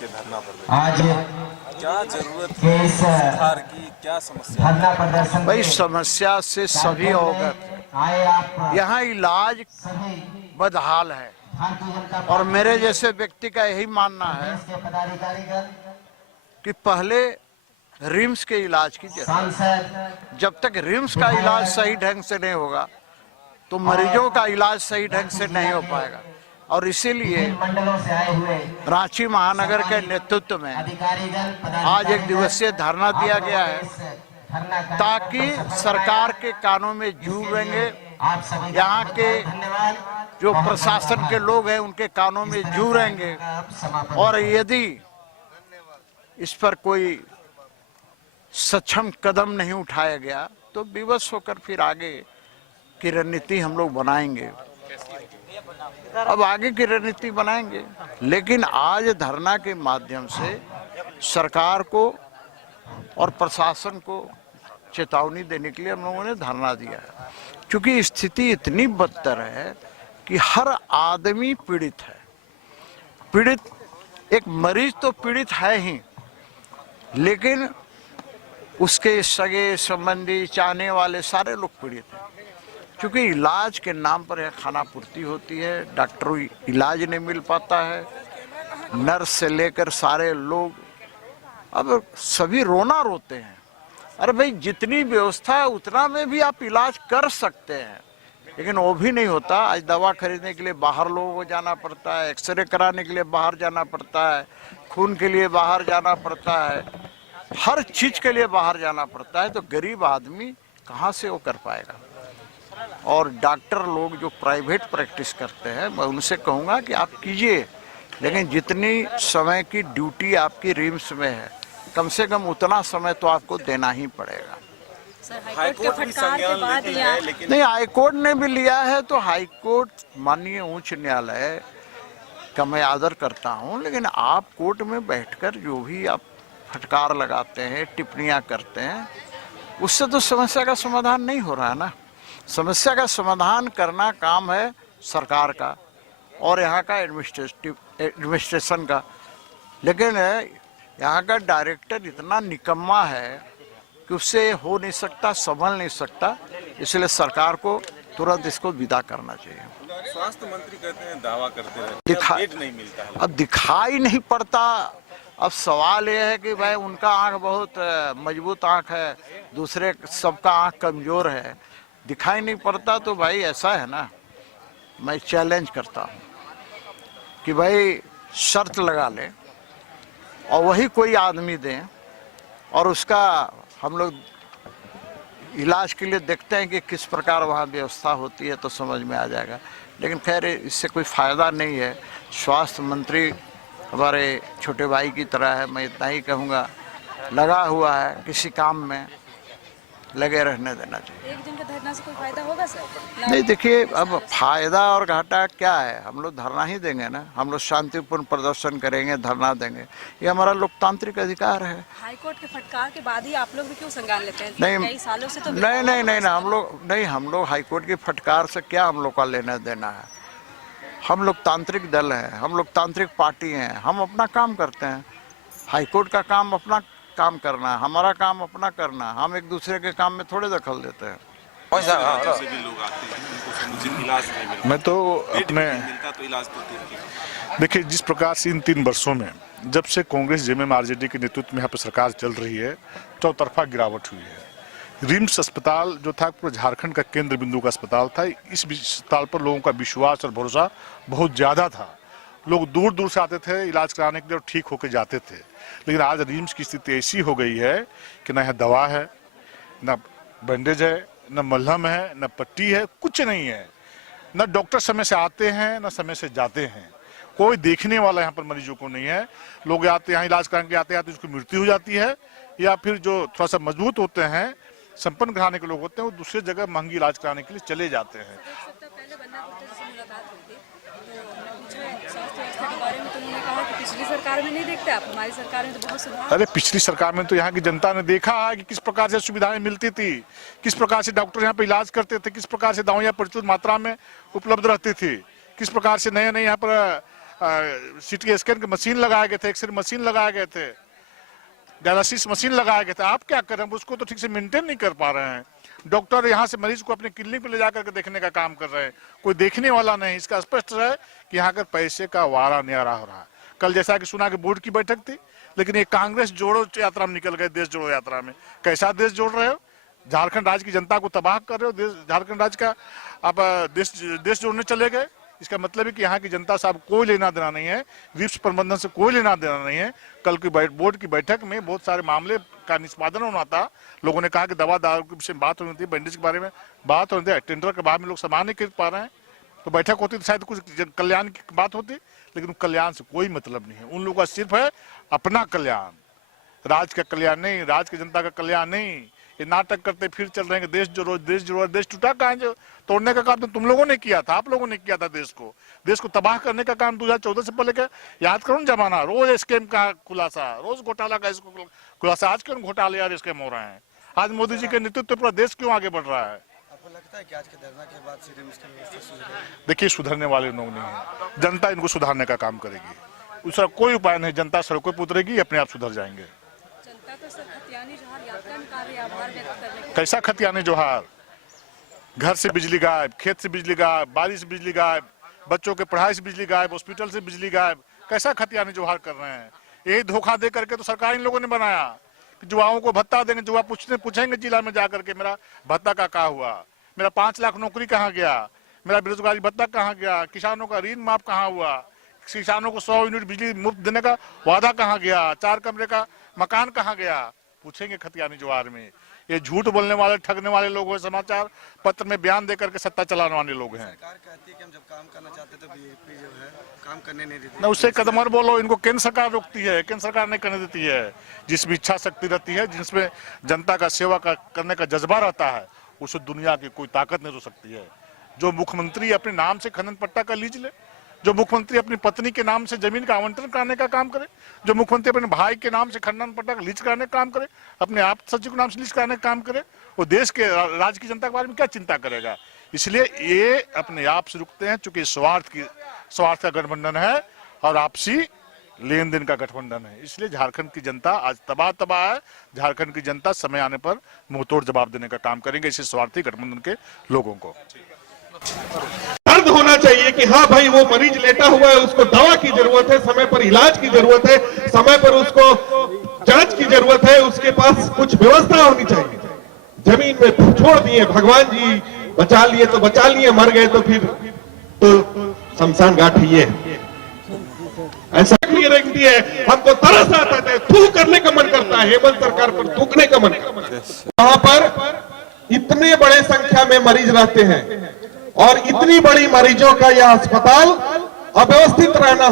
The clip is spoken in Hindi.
दिवसीय धरना पर बैठे, आज क्या जरूरत है सुधार की, क्या समस्या धरना प्रदर्शन भाई समस्या से सभी अवगत। आए आप यहाँ इलाज सभी बदहाल है भारतीय जनता और पार्टी मेरे जैसे व्यक्ति का यही मानना है के पदाधिकारीगण कि पहले रिम्स के इलाज की जरूरत। सांसद जब तक रिम्स का इलाज सही ढंग से नहीं होगा तो मरीजों का इलाज सही ढंग से नहीं हो पाएगा। और इसीलिए मंडलों से आए हुए रांची महानगर के नेतृत्व में अधिकारीगण आज एक दिवसीय धरना दिया गया है ताकि सरकार के कानों में जूझेंगे, आप सभी यहाँ के धन्यवाद। जो प्रशासन के लोग हैं उनके कानों में जूझेंगे और यदि इस पर कोई सक्षम कदम नहीं उठाया गया तो विवश होकर फिर आगे की रणनीति हम लोग बनाएंगे। अब आगे की रणनीति बनाएंगे, लेकिन आज धरना के माध्यम से सरकार को और प्रशासन को चेतावनी देने के लिए हम लोगों ने धरना दिया है। क्योंकि स्थिति इतनी बदतर है कि हर आदमी पीड़ित है। पीड़ित एक मरीज तो पीड़ित है ही, लेकिन उसके सगे संबंधी चाहने वाले सारे लोग पीड़ित हैं। क्योंकि इलाज के नाम पर यह खानापूर्ति होती है, डॉक्टर इलाज नहीं मिल पाता है, नर्स से लेकर सारे लोग अब सभी रोना रोते हैं। अरे भाई जितनी व्यवस्था है उतना में भी आप इलाज कर सकते हैं, लेकिन वो भी नहीं होता। आज दवा खरीदने के लिए बाहर लोगों को जाना पड़ता है, एक्सरे कराने के लिए बाहर जाना पड़ता है, खून के लिए बाहर जाना पड़ता है, हर चीज के लिए बाहर जाना पड़ता है। तो गरीब आदमी कहाँ से वो कर पाएगा। और डॉक्टर लोग जो प्राइवेट प्रैक्टिस करते हैं मैं उनसे कहूँगा कि आप कीजिए, लेकिन जितनी समय की ड्यूटी आपकी रिम्स में है कम से कम उतना समय तो आपको देना ही पड़ेगा। हाईकोर्ट भी संज्ञान लेती है, लेकिन नहीं, हाईकोर्ट ने भी लिया है तो हाईकोर्ट माननीय उच्च न्यायालय का मैं आदर करता हूँ, लेकिन आप कोर्ट में बैठकर जो भी आप फटकार लगाते हैं, टिप्पणियाँ करते हैं, उससे तो समस्या का समाधान नहीं हो रहा है ना। समस्या का समाधान करना काम है सरकार का और यहाँ का एडमिनिस्ट्रेशन का, लेकिन यहाँ का डायरेक्टर इतना निकम्मा है कि उससे हो नहीं सकता, संभल नहीं सकता। इसलिए सरकार को तुरंत इसको विदा करना चाहिए। स्वास्थ्य मंत्री कहते हैं, दावा करते हैं बेड नहीं मिलता है। अब दिखाई नहीं पड़ता। अब सवाल यह है कि भाई उनका आंख बहुत मजबूत आंख है, दूसरे सबका आंख कमजोर है, दिखाई नहीं पड़ता। तो भाई ऐसा है ना, मैं चैलेंज करता हूँ कि भाई शर्त लगा ले और वही कोई आदमी दें और उसका हम लोग इलाज के लिए देखते हैं कि किस प्रकार वहाँ व्यवस्था होती है, तो समझ में आ जाएगा। लेकिन खैर इससे कोई फ़ायदा नहीं है। स्वास्थ्य मंत्री हमारे छोटे भाई की तरह है, मैं इतना ही कहूँगा, लगा हुआ है, किसी काम में लगे रहने देना चाहिए। एक दिन का धरना से कोई फायदा होगा सर? नहीं, देखिए अब फायदा और घाटा क्या है, हम लोग धरना ही देंगे ना, हम लोग शांतिपूर्ण प्रदर्शन करेंगे, धरना देंगे, ये हमारा लोकतांत्रिक अधिकार है। हाईकोर्ट के फटकार के बाद ही आप लोग भी क्यों संज्ञान लेते हैं? नहीं, कई सालों से तो नहीं, हम लोग हाईकोर्ट की फटकार से क्या हम लोग का लेना देना है। हम लोकतांत्रिक दल हैं, हम लोकतांत्रिक पार्टी हैं, हम अपना काम करते हैं। हाईकोर्ट का काम अपना काम करना, हमारा काम अपना करना, हम एक दूसरे के काम में थोड़े दखल देते हैं। मैं तो अपने देखिए, जिस प्रकार से इन 3 वर्षों में जब से कांग्रेस जेएमएम आरजेडी के नेतृत्व में यहाँ पर सरकार चल रही है, चौतरफा गिरावट हुई है। रिम्स अस्पताल जो था पूरे झारखंड का केंद्र बिंदु का अस्पताल था, इस अस्पताल पर लोगों का विश्वास और भरोसा बहुत ज़्यादा था। लोग दूर दूर से आते थे इलाज कराने के लिए और ठीक होकर जाते थे। लेकिन आज रिम्स की स्थिति ऐसी हो गई है कि न यहाँ दवा है, न बैंडेज है, न मलहम है, न पट्टी है, कुछ नहीं है। न डॉक्टर समय से आते हैं, न समय से जाते हैं। कोई देखने वाला यहाँ पर मरीजों को नहीं है। लोग आते यहाँ इलाज कराने के आते आते उसकी मृत्यु हो जाती है, या फिर जो थोड़ा सा मजबूत होते हैं, संपन्न घराने के लोग होते हैं, वो दूसरी जगह महंगी इलाज कराने के लिए चले जाते हैं। पिछली सरकार में नहीं देखते आप, हमारी सरकार में तो बहुत सुधार। अरे पिछली सरकार में तो यहाँ की जनता ने देखा है कि किस प्रकार से सुविधाएं मिलती थी, किस प्रकार से डॉक्टर यहाँ पे इलाज करते थे, किस प्रकार से दवाइयाँ प्रचुर मात्रा में उपलब्ध रहती थी, किस प्रकार से नए नए यहाँ पर सीटी स्कैन के मशीन लगाए गए थे, एक्सरे मशीन लगाए गए थे, डायलिसिस मशीन लगाए गए थे। आप क्या करें, उसको तो ठीक से मेंटेन नहीं कर पा रहे हैं। डॉक्टर यहाँ से मरीज को अपने क्लिनिक पे ले जाकर के देखने का काम कर रहे हैं, कोई देखने वाला नहीं। इसका स्पष्ट है कि यहाँ कर पैसे का वारा न्यारा हो रहा है। कल जैसा कि सुना कि बोर्ड की बैठक थी, लेकिन ये कांग्रेस जोड़ो यात्रा में निकल गए। देश जोड़ो यात्रा में कैसा देश जोड़ रहे हो? झारखंड राज्य की जनता को तबाह कर रहे हो। झारखंड राज्य का आप देश जोड़ने चले गए। इसका मतलब है कि यहाँ की जनता साहब कोई लेना देना नहीं है, रिप्स प्रबंधन से कोई लेना देना नहीं है। कल की बोर्ड की बैठक में बहुत सारे मामले का निष्पादन होना था। लोगों ने कहा कि दवा दारू के विषय में बात होनी थी, बैंडेज के बारे में बात होनी थी, टेंडर के बारे में लोग सामान नहीं खरीद पा रहे हैं। तो बैठक होती तो शायद कुछ कल्याण की बात होती, लेकिन कल्याण से कोई मतलब नहीं है। उन लोगों का सिर्फ है अपना कल्याण, राज्य का कल्याण नहीं, राज्य की जनता का कल्याण नहीं। ये नाटक करते फिर चल रहे हैं, देश जोड़ो देश जोड़ो। देश टूटा कहाँ? जो तोड़ने का काम तो तुम लोगों ने किया था, आप लोगों ने किया था। देश को तबाह करने का काम 2014 से पहले का याद करो ना जमाना। रोज स्कैम का खुलासा, रोज घोटाला का खुलासा। आज क्यों घोटाले यार स्कैम हो रहे हैं? आज मोदी जी के नेतृत्व में पूरा देश क्यों आगे बढ़ रहा है? आपको लगता है कि आज के धरना के बाद से रिम्स की व्यवस्था सुधरेगी? देखिए, सुधरने वाले लोग नहीं है। जनता इनको सुधारने का काम करेगी। उसका कोई उपाय नहीं। जनता सड़कों पर उतरेगी, अपने आप सुधर जाएंगे। जनता तो सर खतियानी जोहार यात्रा निकाल आभार व्यक्त करने। कैसा खतियानी जोहार? घर से बिजली गायब, खेत से बिजली गायब, बारिश से बिजली गायब, बच्चों के पढ़ाई से बिजली गायब, हॉस्पिटल से बिजली गायब। कैसा खतियानी जोहार कर रहे हैं? यही धोखा दे करके तो सरकार इन लोगों ने बनाया कि युवाओं को भत्ता देंगे। युवा पूछेंगे जिला में जाकर के, मेरा भत्ता का क्या हुआ, मेरा 5 लाख नौकरी कहाँ गया, मेरा बेरोजगारी भत्ता कहाँ गया, किसानों का ऋण माफ कहाँ हुआ, किसानों को 100 यूनिट बिजली मुफ्त देने का वादा कहाँ गया, 4 कमरे का मकान कहाँ गया? पूछेंगे खतियानी जोहार में। ये झूठ बोलने वाले, ठगने वाले लोग हैं। समाचार पत्र में बयान देकर के सत्ता चलाने वाले लोग हैं। सरकार कहती है कि हम जब काम करना चाहते तो बीजेपी जो है काम करने नहीं देती। ना उससे कदम और बोलो। इनको केंद्र सरकार रोकती है, केंद्र सरकार नहीं करने देती है। जिसमें इच्छा शक्ति रहती है, जिसमें जनता का सेवा करने का जज्बा रहता है, उसे दुनिया की कोई ताकत नहीं रोक सकती है। जो मुख्यमंत्री अपने नाम से खनन पट्टा का लीज ले, जो मुख्यमंत्री अपनी पत्नी के नाम से जमीन का आवंटन कराने का काम करे, जो मुख्यमंत्री अपने भाई के नाम से खनन पट्टा का लीज कराने का काम करे, अपने आप सचिव के नाम से लीज कराने का काम करे, वो देश के राज्य की जनता के बारे में क्या चिंता करेगा? इसलिए ये अपने आप से रुकते हैं, चूंकि स्वार्थ का गठबंधन है और आपसी लेन देन का गठबंधन है। इसलिए झारखंड की जनता आज तबाह है। झारखंड की जनता समय आने पर मुंहतोड़ जवाब देने का काम करेंगे इसी स्वार्थी गठबंधन के लोगों को। दर्द होना चाहिए कि हाँ भाई, वो मरीज लेटा हुआ है, उसको दवा की जरूरत है, समय पर इलाज की जरूरत है, समय पर उसको जांच की जरूरत है, उसके पास कुछ व्यवस्था होनी चाहिए। जमीन में छोड़ दिए, भगवान जी बचा लिए तो बचा लिए, मर गए तो फिर तो शमशान घाट ही है। ऐसा रख दिए। हमको तरस आता है, थू करने का मन करता है, हेमंत सरकार पर थूकने का मन करता है। वहां पर इतने बड़े संख्या में मरीज रहते हैं और इतनी बड़ी मरीजों का यह अस्पताल अव्यवस्थित रहना